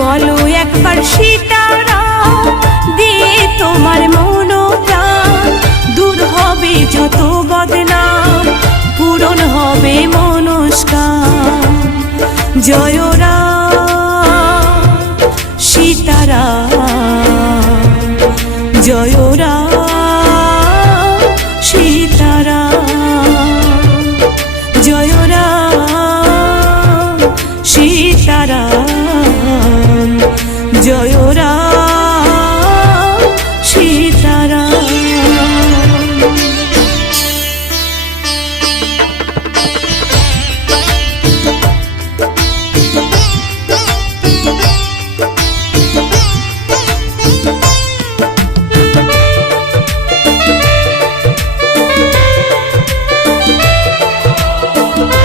বলো একবার সীতারাম, দিয়ে তোমার মনোপ্রাণ, দূর হবে যত বদনাম, পূরণ হবে মনস্কাম। জয় রাম সীতারাম, জয় রাম সীতারাম, জয় রাম